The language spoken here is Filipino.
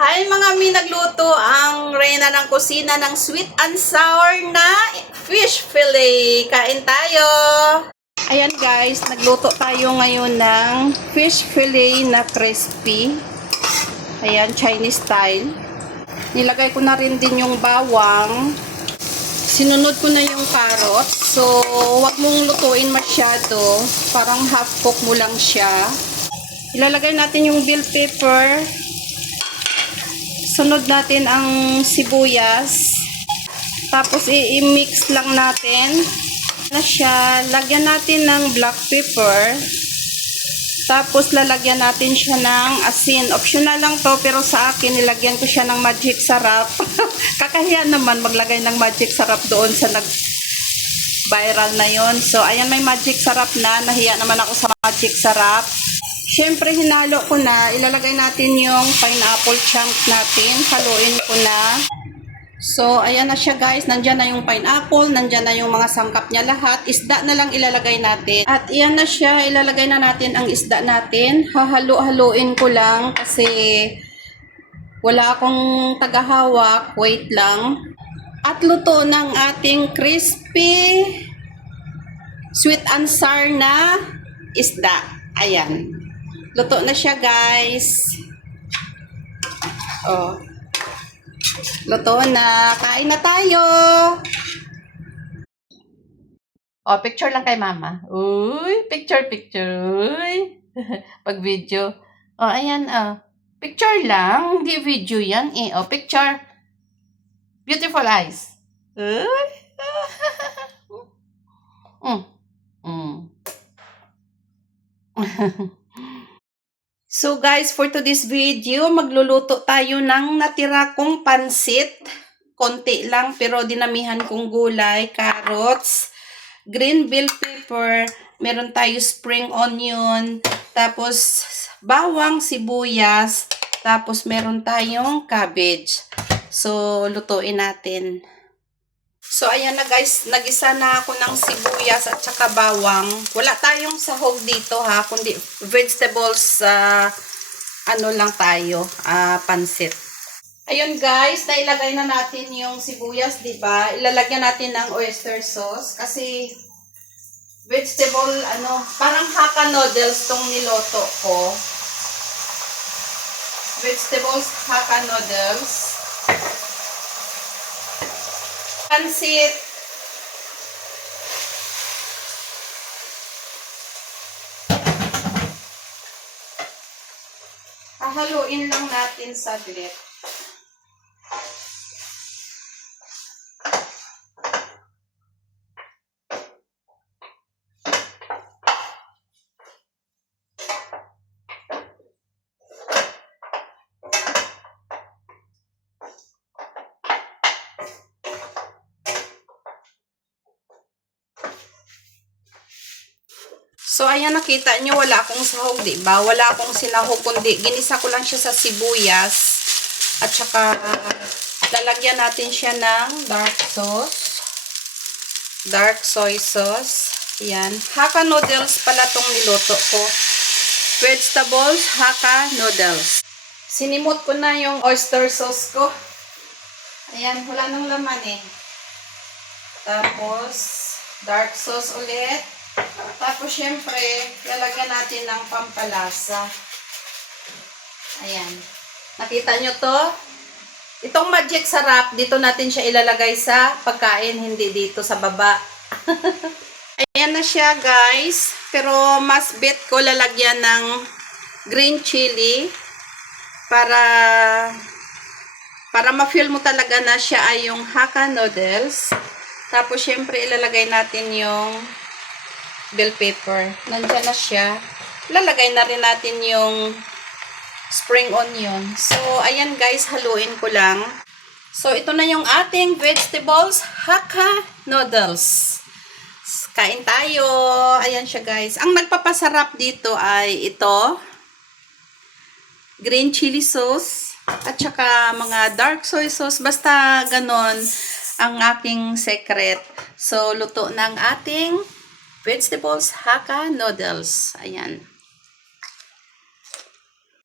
Hi mga mi, nagluto ang reyna ng kusina ng sweet and sour na fish fillet. Kain tayo! Ayan guys, nagluto tayo ngayon ng fish fillet na crispy. Ayan, Chinese style. Nilagay ko na rin din yung bawang. Sinunod ko na yung carrots. So, wag mong lutuin masyado. Parang half cook mo lang siya. Ilalagay natin yung bell pepper. Sunod natin ang sibuyas. Tapos i-mix lang natin na siya. Lagyan natin ng black pepper. Tapos lalagyan natin siya ng asin. Optional lang to, pero sa akin nilagyan ko siya ng magic sarap. Kakahiya naman maglagay ng magic sarap doon sa nag-viral na yon. So ayan, may magic sarap na. Nahiya naman ako sa magic sarap. Siyempre, hinalo ko na. Ilalagay natin yung pineapple chunk natin. Haluin ko na. So, ayan na siya guys. Nandyan na yung pineapple. Nandyan na yung mga sangkap niya lahat. Isda na lang ilalagay natin. At iyan na siya. Ilalagay na natin ang isda natin. Hahalo-haluin ko lang kasi wala akong tagahawak. Wait lang. At luto ng ating crispy sweet and sour na isda. Ayan. Luto na siya, guys. Oh. Luto na. Kain na tayo. Oh, picture lang kay mama. Uy, picture. Uy. Pag video. Oh, ayan, picture lang. Hindi video yan. Oh, picture. Beautiful eyes. Uy. So guys, for today's video, magluluto tayo ng natira kong pansit. Konti lang pero dinamihan kong gulay, carrots, green bell pepper, meron tayo spring onion, tapos bawang, sibuyas, tapos meron tayong cabbage. So, lutuin natin. So, ayan na guys, nagisa na ako ng sibuyas at saka bawang. Wala tayong sahog dito ha, kundi vegetables, ano lang tayo, pansit. Ayun guys, nailagay na natin yung sibuyas, diba? Ilalagyan natin ng oyster sauce kasi vegetable, parang Hakka noodles tong niloto ko. Vegetables Hakka noodles. Pansit. Hahaluin lang natin saglit. So, ayan, nakita nyo, wala akong sahog, diba? Wala akong sinahog, kundi ginisa ko lang siya sa sibuyas. At saka, lalagyan natin siya ng dark sauce. Dark soy sauce. Ayan. Hakka noodles pala tong niluto ko. Vegetables, Hakka noodles. Sinimot ko na yung oyster sauce ko. Ayan, wala nang laman eh. Tapos, dark sauce ulit. Tapos, syempre, lalagyan natin ng pampalasa. Ayan. Nakita nyo to? Itong magic sarap, dito natin siya ilalagay sa pagkain, hindi dito sa baba. Ayan na siya, guys. Pero, mas bet ko lalagyan ng green chili para ma-feel mo talaga na siya ay yung Hakka noodles. Tapos, syempre, ilalagay natin yung bell pepper. Nandiyan na siya. Lalagay na rin natin yung spring onion. So, ayan guys, haluin ko lang. So, ito na yung ating vegetables Hakka noodles. Kain tayo. Ayan siya guys. Ang nagpapasarap dito ay ito. Green chili sauce. At saka mga dark soy sauce. Basta ganon ang aking secret. So, luto ng ating vegetables Hakka noodles. Ayan.